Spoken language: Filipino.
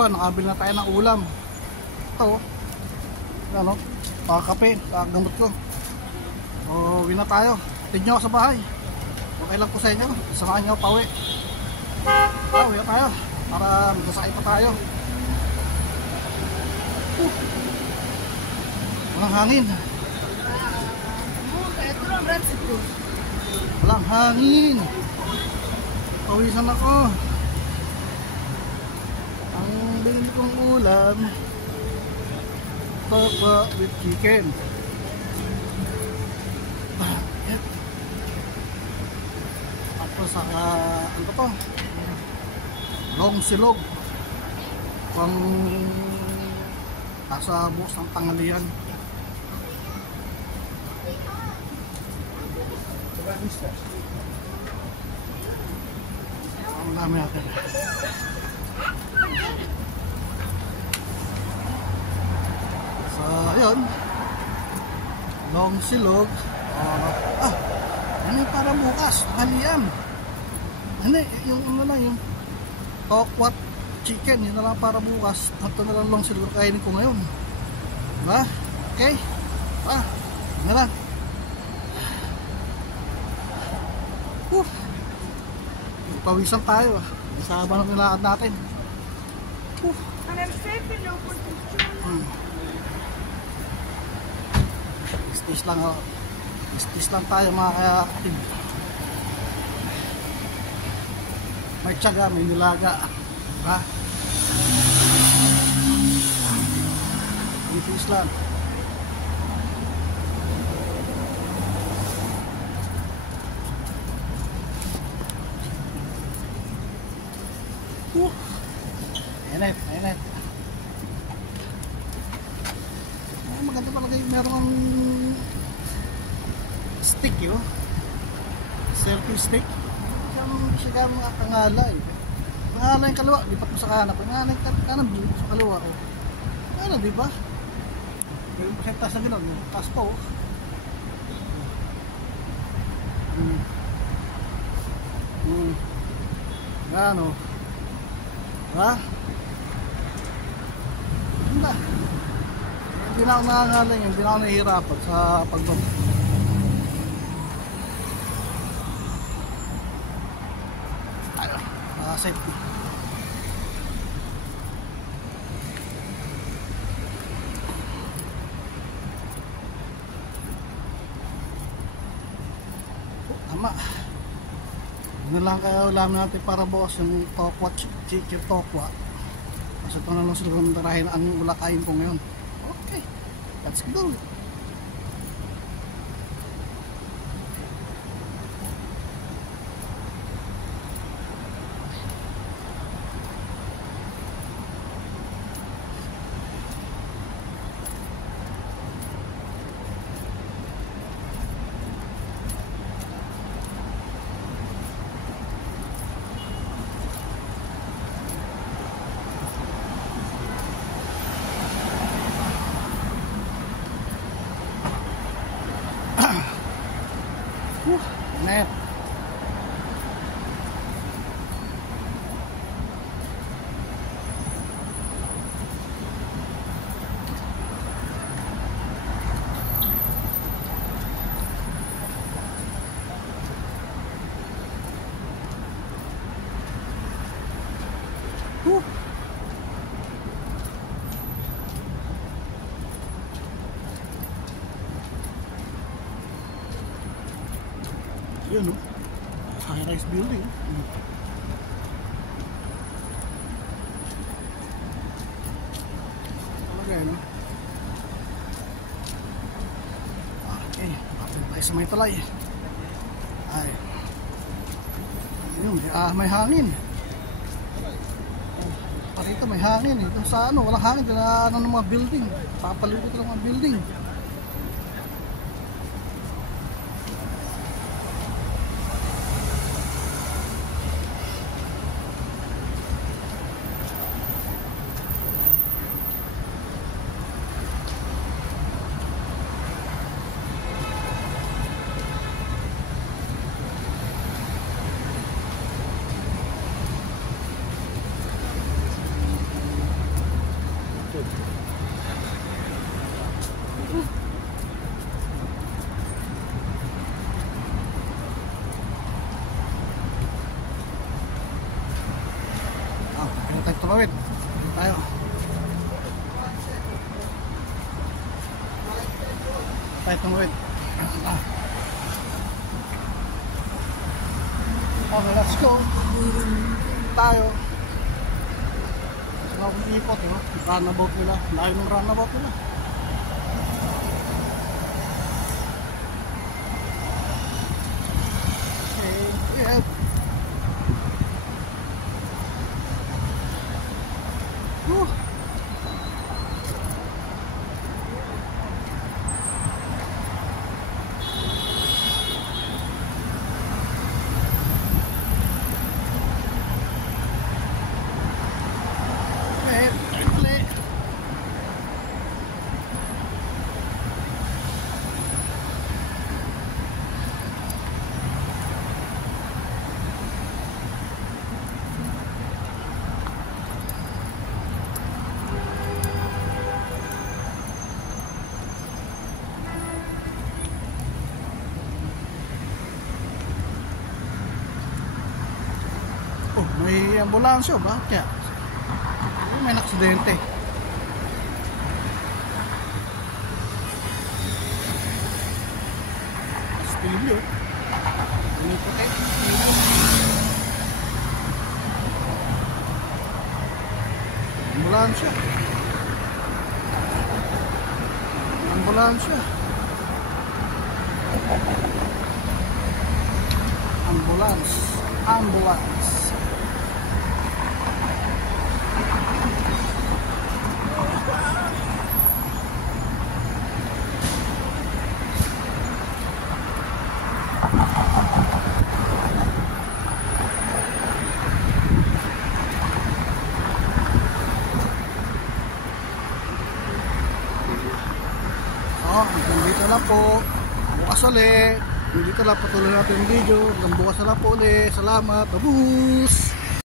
pa, nakabili na tayo ng ulam. Ito, ano, pakakape, pakagamot ko. O, uwi na tayo. Tignan nyo ako sa bahay. Okay lang po sa inyo. Samahan nyo pauwi. Uwi na tayo. Para magkasakay pa tayo. Walang hangin. Walang hangin. Pawisan ako. Ang binili kong ulam, tokwa with chicken. Tapos ano to? Long silog. Pang nasa bukas ng tanghalian. Ang dami natin. So, ayun. Long silog. Ano yung para bukas? Tanghalian. Ano yung ano na yung tokwat chicken. Yun na lang para bukas. Ito na lang long silog kainin ko ngayon. Diba? Okay? Yun na lang. Pawisan tayo. Isama ng nilakad natin. Stis lang ako. Stis lang tayo mga kaya-active. May tiyaga, may nilaga. Diba? Stis lang. Mainit, mainit. Maganda talaga yung merong stick yun. Selfie stick. Siya ka mga kangalay. Kangalay yung kalawa, lipat mo sa kanan. Kangalay yung kanan, sa kalawa. Ano, diba? Yung taas na gano'n, taas pa oh. Ano? Ha? Hindi na ako nangangaling, hindi na ako nahihirapan sa pagbang. Safety. Tama. Ano lang kaya ulam natin para bukas yung tokwa, chicken tokwa. Kasi ito na lang sila kumantarahin ang ulakain ko ngayon. Okay, let's go. Net. Yun o, high-rise building. Talaga yun o. Okay, atin tayo sa may tulay. Ay, yun, may hangin. Parito may hangin. Ito sa ano, walang hangin. Ano ng mga building. Papalibot ng mga building. tumawid. Dito tayo. Tayo tumawid. Okay, let's go. Tayo. Sila akong ipot, diba? Runabout nila. Layo ng runabout nila. Okay, yeah. Woo. Oh, may ambulansya ba? Kaya may naksidente. Stilyo. May puti. Ambulansya. Ambulansya. Ambulans. Ambulans. Dito lang po. Bukas ulit. Dito lang patuloy natin yung video. Hanggang bukas na lang po ulit. Salamat. Babus!